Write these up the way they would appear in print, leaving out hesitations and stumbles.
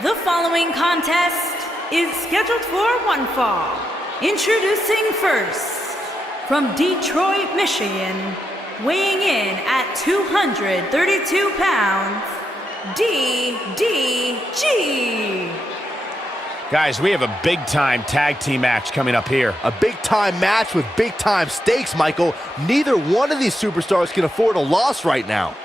The following contest is scheduled for one fall. Introducing first, from Detroit, Michigan, weighing in at 232 pounds, DDG. Guys, we have a big-time tag team match coming up here. A big-time match with big-time stakes, Michael. Neither one of these superstars can afford a loss right now.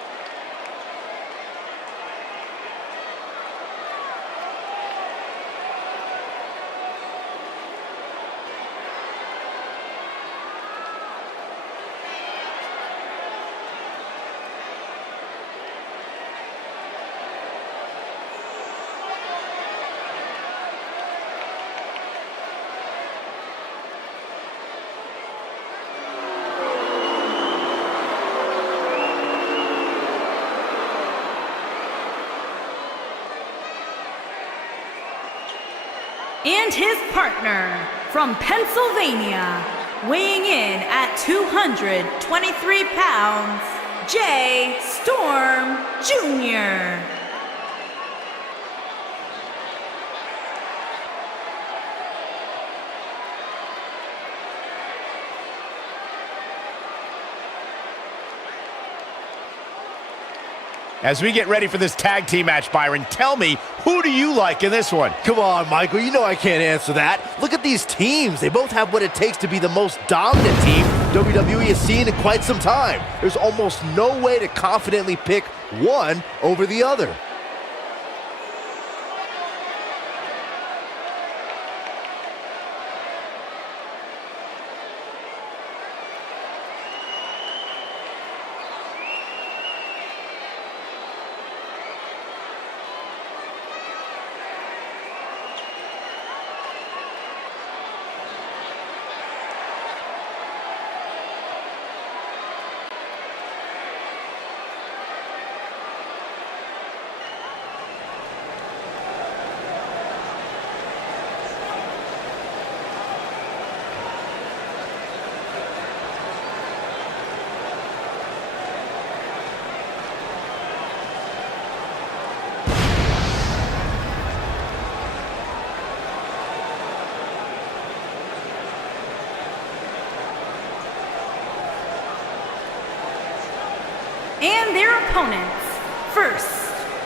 And his partner, from Pennsylvania, weighing in at 223 pounds, Jay Storm Jr. As we get ready for this tag team match, Byron, tell me, who do you like in this one? Come on, Michael, you know I can't answer that. Look at these teams. They both have what it takes to be the most dominant team WWE has seen in quite some time. There's almost no way to confidently pick one over the other. And their opponents, first,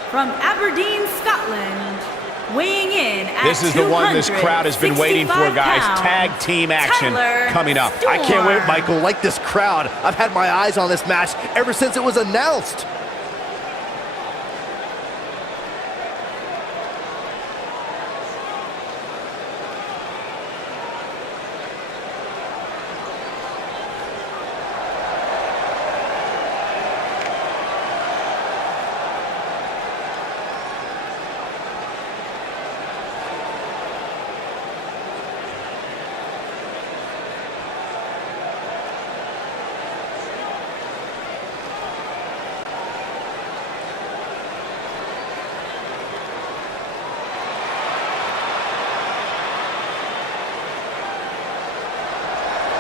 from Aberdeen, Scotland, weighing in at This is the one this crowd has been waiting for, guys. Tag team action coming up. I can't wait, Michael. Like this crowd, I've had my eyes on this match ever since it was announced.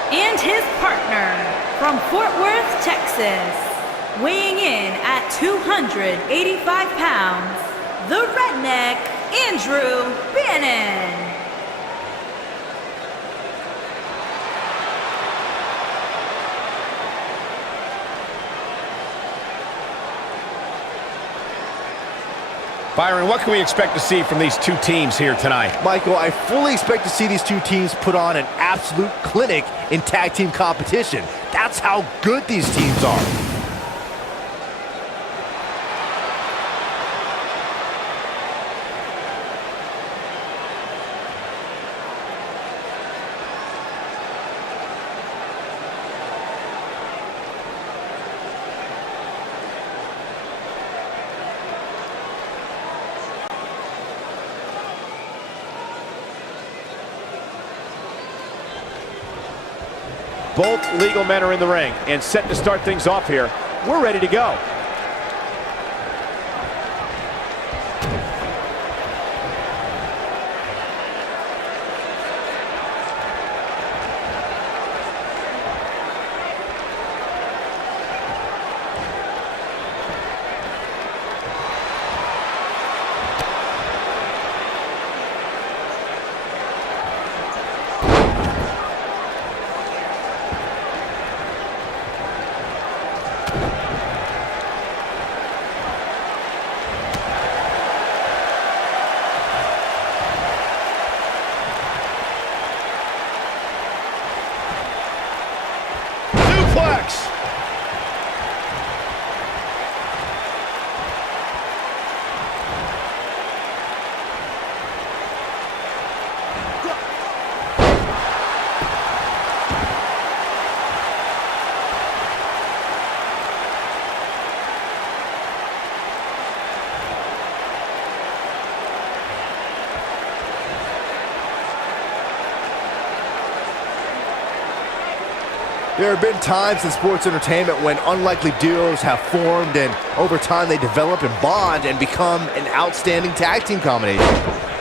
And his partner, from Fort Worth, Texas, weighing in at 285 pounds, the Redneck, Andrew Bannon. Byron, what can we expect to see from these two teams here tonight? Michael, I fully expect to see these two teams put on an absolute clinic in tag team competition. That's how good these teams are. Both legal men are in the ring and set to start things off here. We're ready to go. There have been times in sports entertainment when unlikely duos have formed, and over time they develop and bond and become an outstanding tag team combination.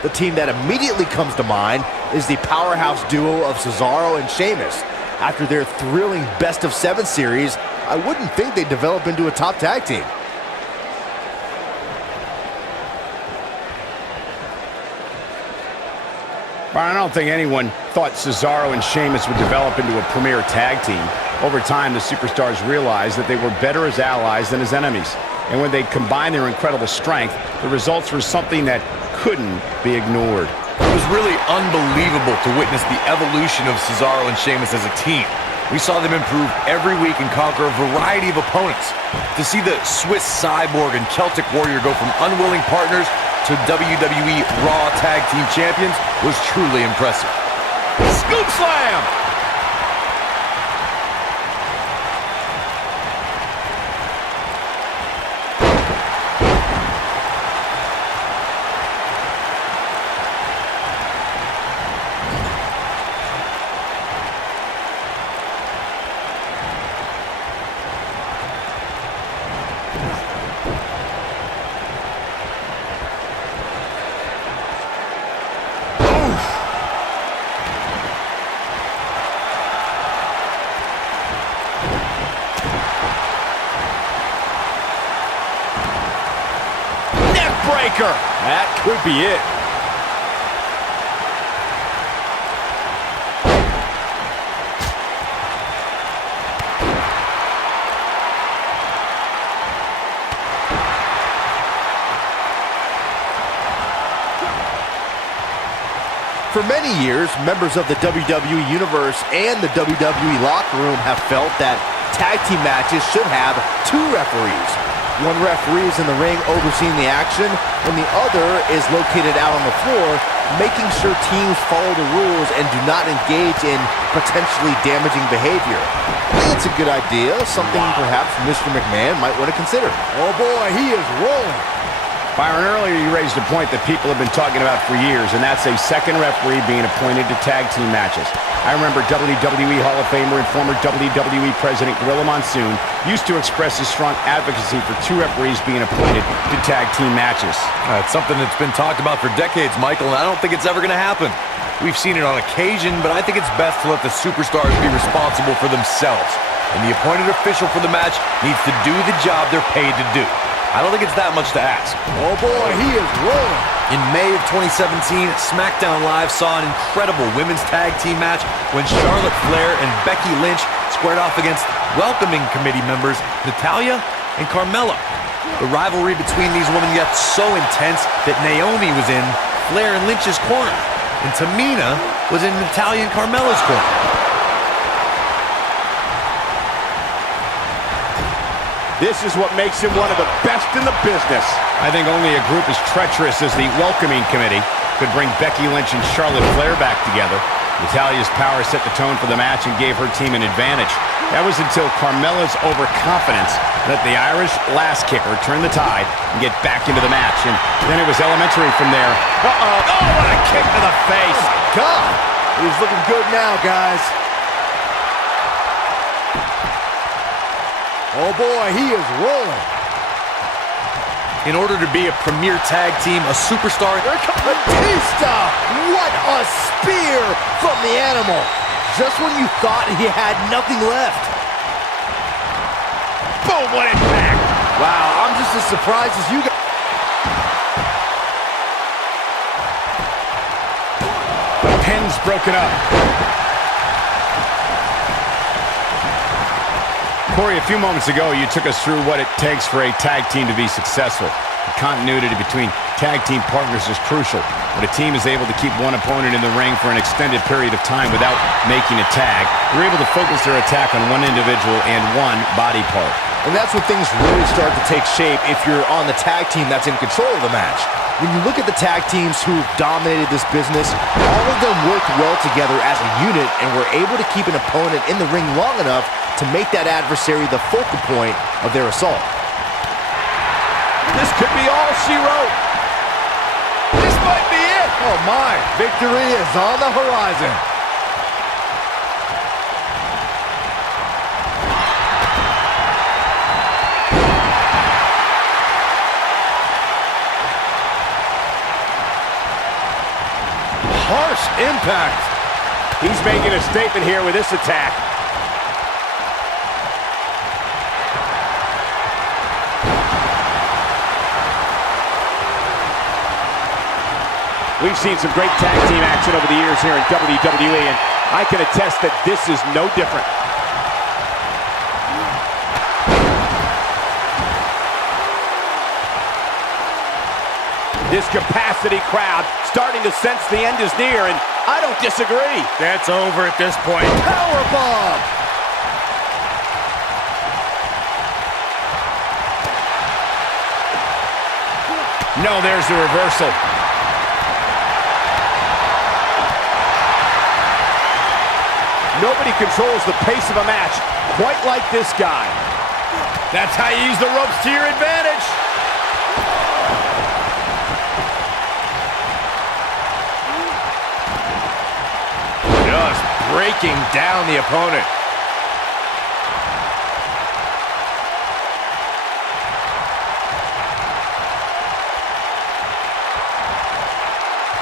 The team that immediately comes to mind is the powerhouse duo of Cesaro and Sheamus. After their thrilling best-of-7 series, I wouldn't think they'd develop into a top tag team. I don't think anyone thought Cesaro and Sheamus would develop into a premier tag team. Over time, the superstars realized that they were better as allies than as enemies. And when they combined their incredible strength, the results were something that couldn't be ignored. It was really unbelievable to witness the evolution of Cesaro and Sheamus as a team. We saw them improve every week and conquer a variety of opponents. To see the Swiss Cyborg and Celtic Warrior go from unwilling partners to WWE Raw Tag Team Champions was truly impressive. Scoop slam! Breaker. That could be it. For many years, members of the WWE Universe and the WWE locker room have felt that tag team matches should have 2 referees. One referee is in the ring overseeing the action, and the other is located out on the floor, making sure teams follow the rules and do not engage in potentially damaging behavior. I think it's a good idea, something perhaps Mr. McMahon might want to consider. Oh boy, he is rolling. Byron, earlier you raised a point that people have been talking about for years, and that's a second referee being appointed to tag team matches. I remember WWE Hall of Famer and former WWE President Gorilla Monsoon used to express his strong advocacy for 2 referees being appointed to tag team matches. It's something that's been talked about for decades, Michael, and I don't think it's ever going to happen. We've seen it on occasion, but I think it's best to let the superstars be responsible for themselves. And the appointed official for the match needs to do the job they're paid to do. I don't think it's that much to ask. Oh boy, he is rolling. In May of 2017, SmackDown Live saw an incredible women's tag team match when Charlotte Flair and Becky Lynch squared off against welcoming committee members Natalya and Carmella. The rivalry between these women got so intense that Naomi was in Flair and Lynch's corner, and Tamina was in Natalya and Carmella's corner. This is what makes him one of the best in the business. I think only a group as treacherous as the welcoming committee could bring Becky Lynch and Charlotte Flair back together. Natalya's power set the tone for the match and gave her team an advantage. That was until Carmella's overconfidence let the Irish lass kicker turn the tide and get back into the match. And then it was elementary from there. Oh, what a kick to the face. Oh my God. He's looking good now, guys. Oh boy, he is rolling. In order to be a premier tag team, a superstar... Here comes Batista! What a spear from the animal! Just when you thought he had nothing left. Boom, what impact! Wow, I'm just as surprised as you guys. The pin's broken up. Corey, a few moments ago, you took us through what it takes for a tag team to be successful. The continuity between tag team partners is crucial. When a team is able to keep one opponent in the ring for an extended period of time without making a tag, they're able to focus their attack on one individual and one body part. And that's when things really start to take shape if you're on the tag team that's in control of the match. When you look at the tag teams who've dominated this business, all of them worked well together as a unit and were able to keep an opponent in the ring long enough to make that adversary the focal point of their assault. This could be all she wrote. This might be it. Oh my, victory is on the horizon. harsh impact. He's making a statement here with this attack. We've seen some great tag team action over the years here in WWE, and I can attest that this is no different. This capacity crowd starting to sense the end is near, and I don't disagree. That's over at this point. Powerbomb. No, there's the reversal. Nobody controls the pace of a match quite like this guy. That's how you use the ropes to your advantage. Just breaking down the opponent.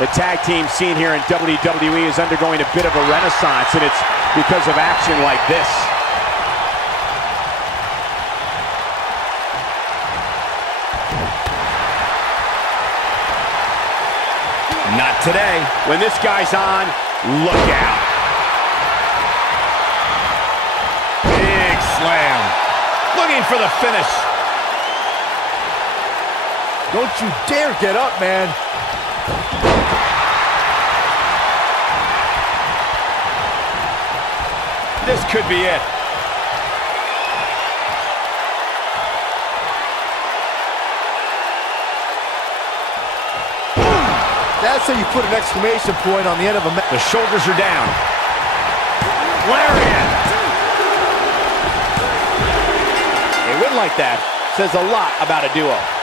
The tag team scene here in WWE is undergoing a bit of a renaissance, and it's because of action like this. Not today. When this guy's on, look out. Big slam. Looking for the finish. Don't you dare get up, man. This could be it. That's how you put an exclamation point on the end of a match. The shoulders are down. Lariat. A win like that says a lot about a duo.